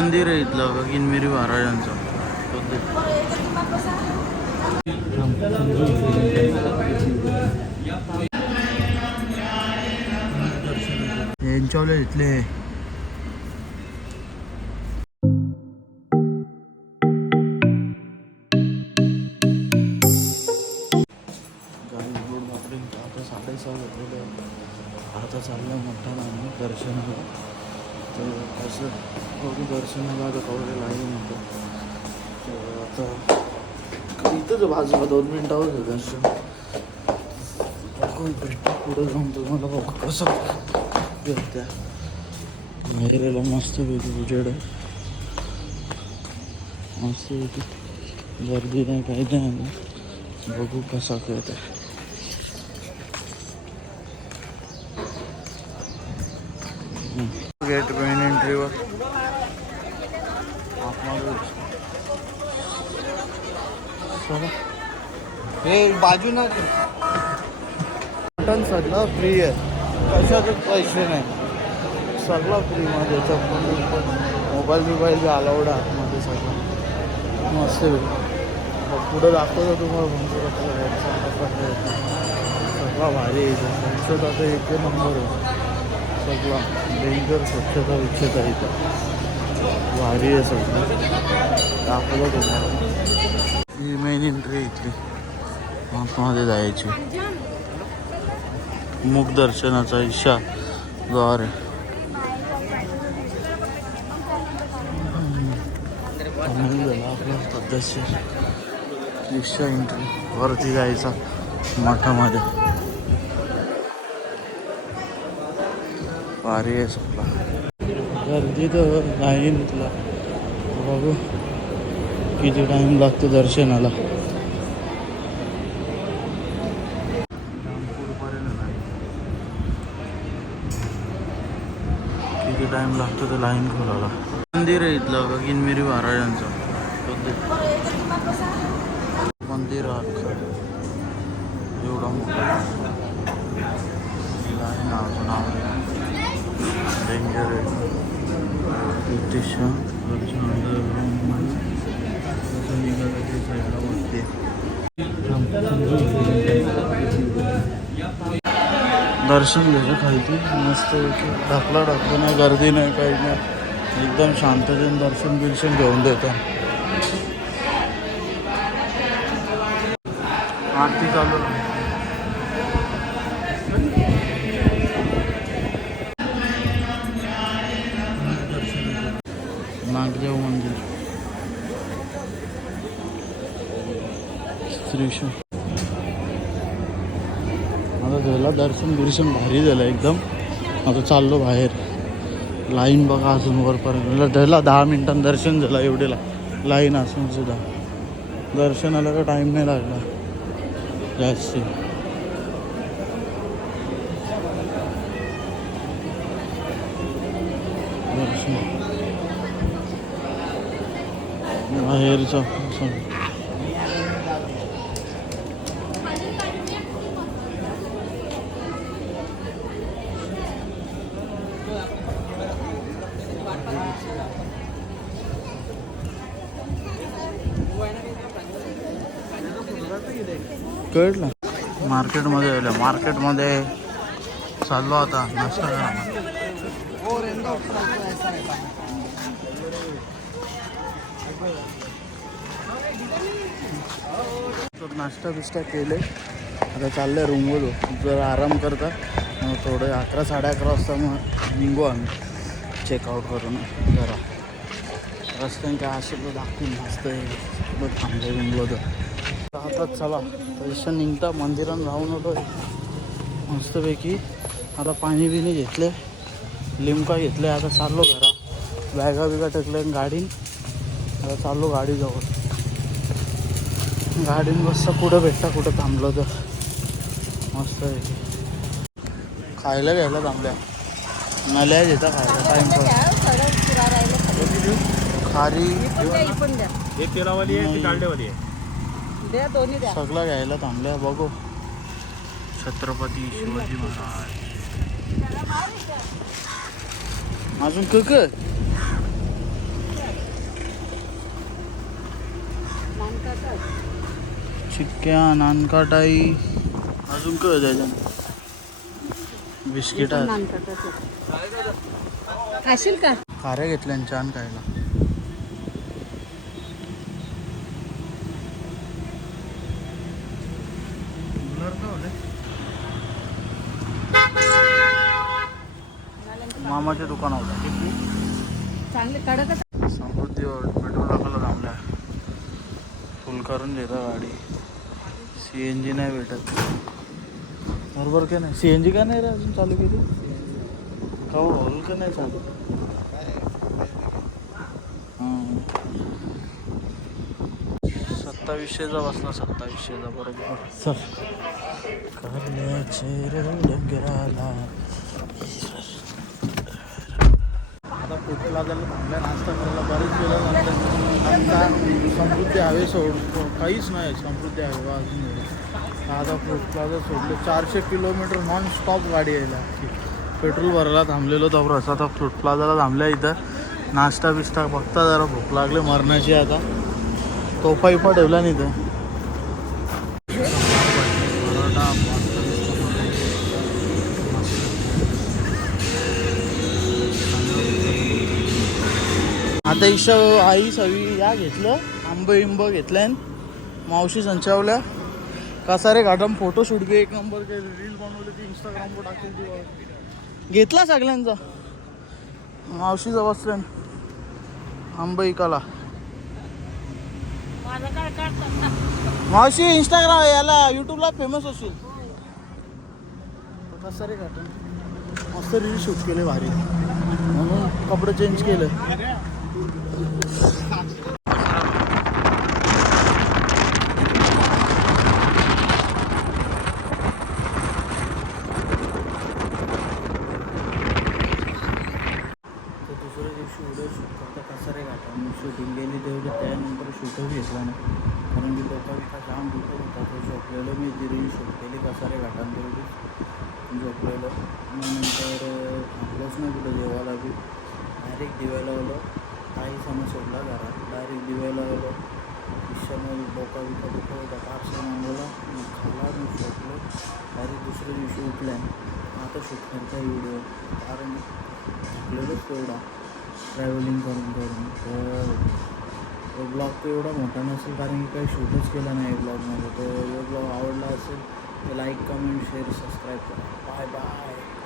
मंदिर आहे इथलं बघ, महाराजांचं. यांच्यावले इथले. आता साडेसहा आहे. आता चाललं मोठा नाम दर्शनाला. तर असं बघू दर्शनाला आता कवडे आहे म्हणतो. तर आता इथंच बाजूला दोन मिनटावर दर्शन. भेटतो पुढं जाऊन तुम्हाला बघ कसं भेटत्या. मेरेला मस्त भेटू उजेड मस्त भेटू गर्दी नाही काही नाही बघू कसा खेळत आहे गेट में हे बाजू ना मटण सगळं फ्री आहे. कशातच पैसे नाही. सगळं फ्रीमध्ये मोबाईल बिबाईल अलाउड आतमध्ये सगळं. मस्त. मग पुढं दाखवतो तुम्हाला. सगळं भारी. स्वच्छता तर एक नंबर आहे. सगळं. डेंजर स्वच्छता विच्छता इथं. भारी आहे सगळं. दाखवलं तुम्हाला ही मेन एंट्री इथली. आतमध्ये जायची. मुख दर्शनाचा इशा द्वार आहे. रिक्षा एंट्री वरती जायचा मठामध्ये. भारी आहे सगळा. गर्दी तर नाही तुला बघू किती टाइम लागतो दर्शनाला. किती टाइम लागतो ते लाईन खोलायला. मंदिर आहे इथलं बघीन मिरी महाराजांचं. मंदिर आहे एवढा मोठा. लाईन डेंजर आहे. स्टेशन दर्शन घ्यायचं खालती. मस्त ढकला ढकलू नाही गर्दी नाही काही नाही. एकदम शांततेने दर्शन बिर्शन घेऊन देतो. आरती चालू. नागदेव मंदिर. श्रीश आता झाला दर्शन बिर्शन भारी झालं एकदम. आता चाललो बाहेर. लाईन बघा अजून वरपर्यंत. झाला दहा मिनिटांनी दर्शन झालं एवढेला. लाईन असून सुद्धा. दर्शनाला का टाईम नाही लागला. जास्ती. दर्शन. बाहेरचं कळलं? मार्केटमध्ये आलं. मार्केटमध्ये चाललो आता नाश्ता करा. नाश्ता बिस्टा केले. आता चाललंय रूमवर जर आराम करता मग थोडं अकरा साडे अकरा वाजता मग निघू आम्ही. चेकआउट करून जरा रस्त्याने काय असेल दाखवून मस्त आहे. बघ थांबलो तर आता चला. पैसे निघता मंदिरात जाऊन होतो मस्तपैकी आता पाणी बिणी घेतले. लिमका घेतले. आता चाललो घरा. बॅगा बिगा टाकल्या गाडीन. आता चाललो गाडी जवळ गाडीन बसता कुठं भेटता कुठं थांबलो तर. मस्त आहे खायला घ्यायला थांबल्या. नल्या घेता खायला टाइमपास खारी तेलावाली आहे सगळं घ्यायला थांबल्या बघू. छत्रपती शिवाजी महाराज. अजून कक? चिक्क्या नानकाटाई. अजून काय त्याच्यात बिस्किट खाशील का? खाऱ्या घेतल्या छान खायला. मामाचे दुकान होतं चांगले कडकच समृद्धी पेट्रोल फुल करून देता गाडी. सी एन जी नाही भेटत. बरोबर का नाही? सी एन जी का नाही रे अजून चालू केली? का होल का नाही चालू. सत्तावीसशेचा बसला सत्तावीसशेचा बरोबर. करण्याचे रे डंगराला थांबल्या नाश्ता करायला बरेच वेळा लागला. आता समृद्धी हवे सोड काहीच नाही समृद्धी हवे अजून आता फ्रूट प्लाझा सोडलं. चारशे किलोमीटर नॉन स्टॉप गाडी यायला. पेट्रोल भरायला थांबलेलो तवरच आता फ्रूट प्लाझाला थांबल्या इथं. नाश्ता बिस्टा बघता जरा भूक लागले मरणाची आता. तोफा इफा ठेवला नाही इथं. आता ईशा आई सवी या घेतलं आंब इंब घेतल्यान मावशी संचावल्या. कसारे घाटम फोटो शूट बी एक नंबर रील बनवली ती इंस्टाग्रामवर टाकली. घेतला सगळ्यांचा. मावशीचा बसल्यान आंब इकाला मावशी इंस्टाग्राम याला युट्यूबला फेमस होशील कसारे घाटम. मस्त रील शूट केले भारी. म्हणून कपडे चेंज केले तर दुसऱ्या दिवशी व्हिडिओ शूट करता कसारे घाटा मी शूटिंग गेली तेवढी त्यानंतर शूटच घेतला नाही. कारण की लोक एका जाम दुखत होता तो झोपलेलो मी ती रील शूट केली कसारे घाटान झोपलेलो. मग नंतर थांबलोच नाही कुठं जेवायला बी डायरेक्ट दिवायला लावलो. काही समज सोडला घरात. डायरेक्ट दिवायला लावलो. किशनमध्ये डोका बिका दुखत होता. पार्सल मागवला. मग खाला मी झोपलो. डायरेक्ट दुसऱ्या दिवशी उठल्या. आता शूट करता व्हिडिओ कारण थकलेलोच तेवढा. ट्रॅव्हलिंग करून करून. तर तो ब्लॉग तर एवढा मोठा नसेल कारण की काही शूटच केला नाही ब्लॉगमध्ये तर जो ब्लॉग आवडला असेल तर लाईक कमेंट शेअर सबस्क्राईब करा. Bye bye